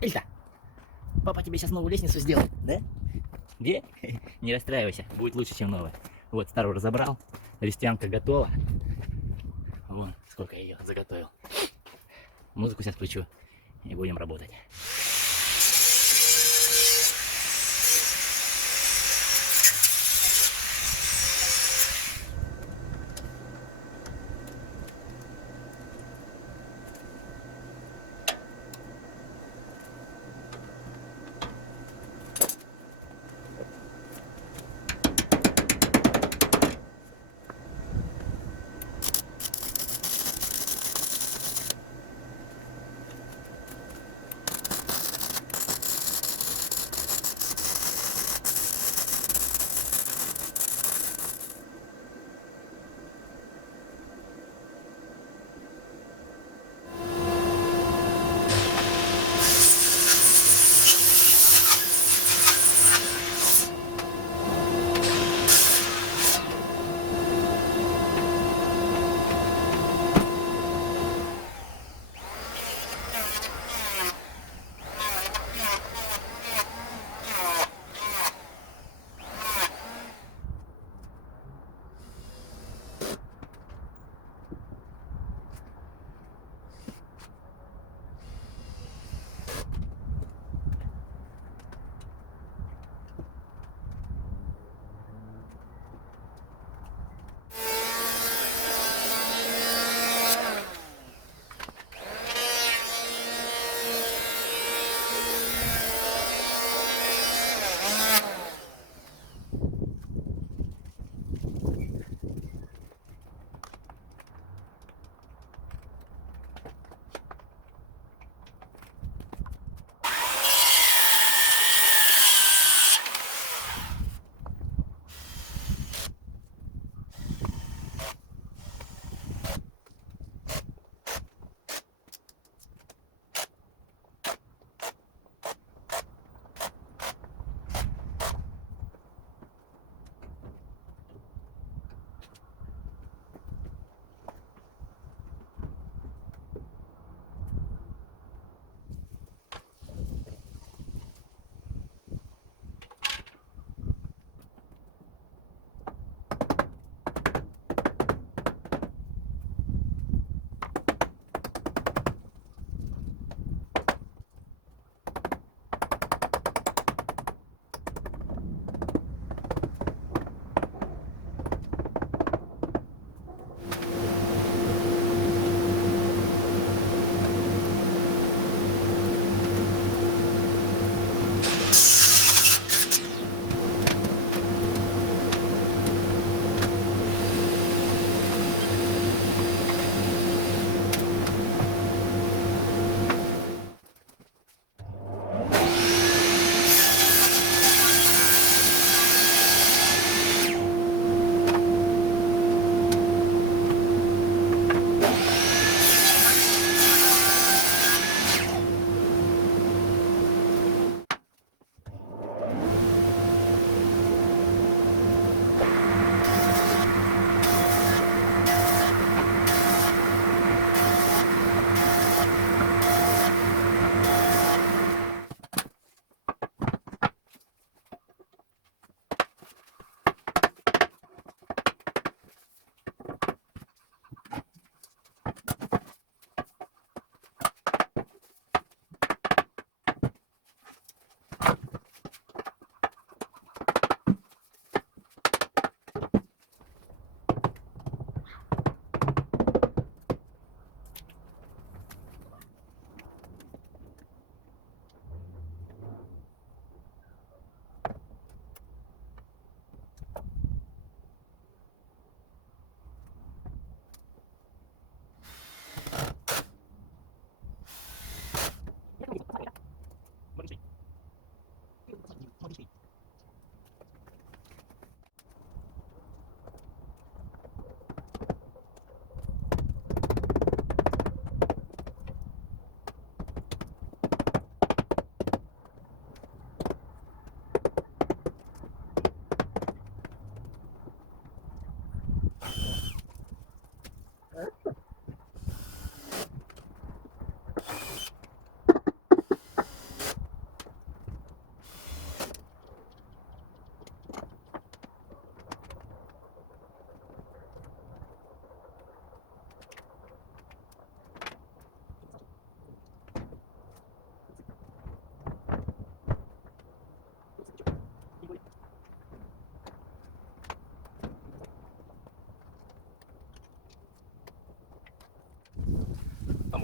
Эльта, папа тебе сейчас новую лестницу сделает, да? Где? Не расстраивайся, будет лучше, чем новая. Вот, старую разобрал, лестянка готова. Вон, сколько я ее заготовил. Музыку сейчас включу и будем работать.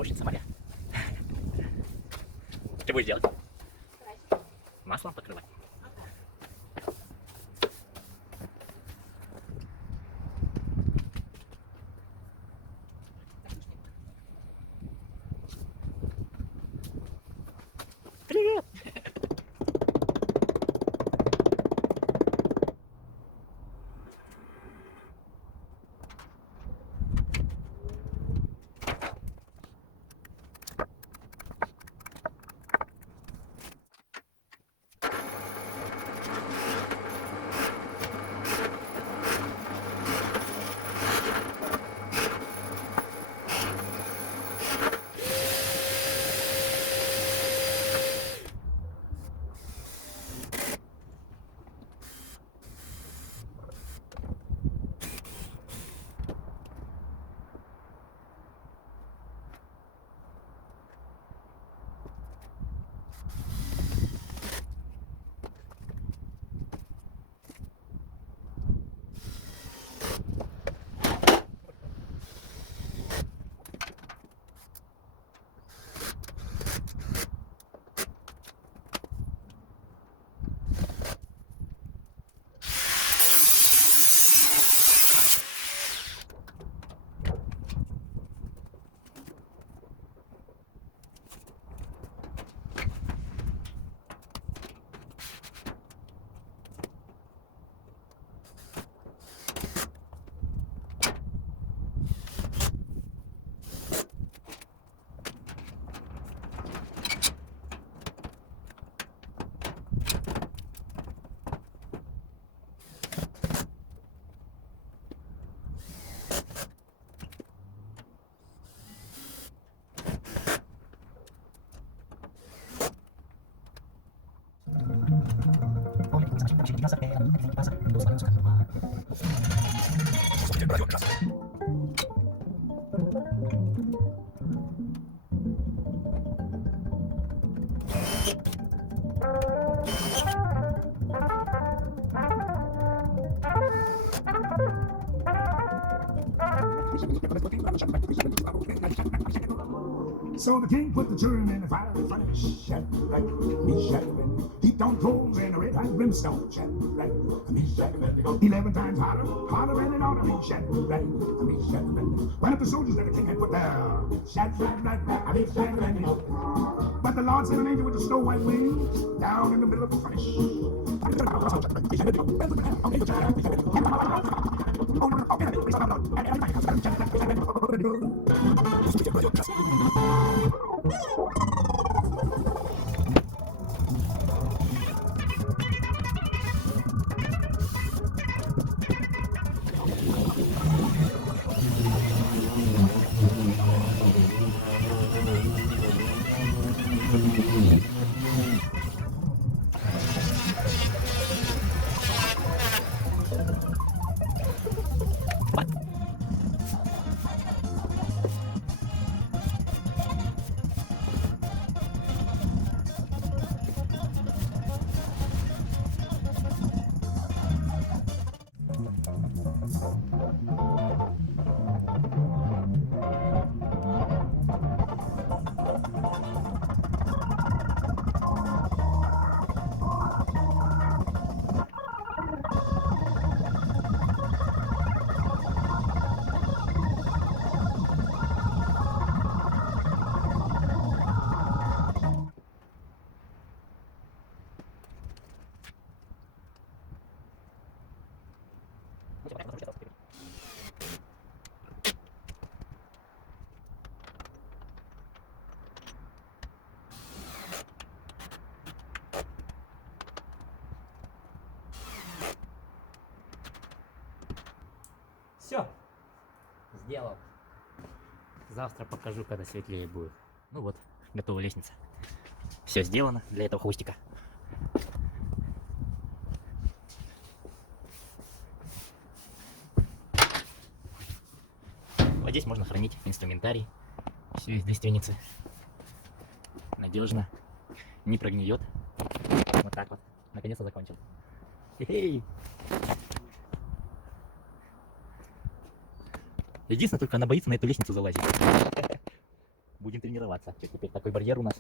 помощница моя. Что будешь делать? Маслом покрывать? Привет! So the king put the children in the fire and furnace. Shadrach, Meshach, and heaped on coals and a red hot brimstone. Shadrach, Meshach, and 11 times hotter, hotter than it ought to be. Shadrach, Meshach, and one of the soldiers that the king had put there. Shadrach, Meshach, and but the Lord sent an angel with the snow white wings down in the middle of the furnace. Все, сделал. Завтра покажу, когда светлее будет. Ну вот, готова лестница. Все сделано для этого хвостика. Вот здесь можно хранить инструментарий. Все из лиственницы. Надежно. Не прогниет. Вот так вот. Наконец-то закончил. Хе-хей. Единственное, только она боится на эту лестницу залазить. Будет будем тренироваться. Что, теперь такой барьер у нас.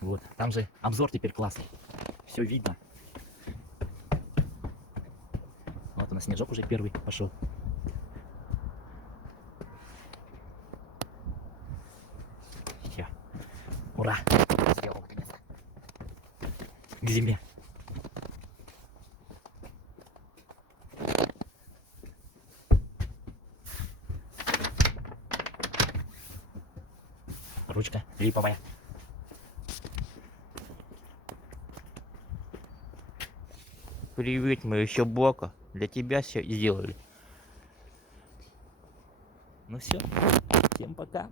Вот, там же обзор теперь классный. Все видно. Вот у нас снежок уже первый пошел. Все. Ура! Сделал наконец-то. К зиме. Ручка липовая. Привет, мы еще блока. Для тебя все сделали. Ну все. Всем пока.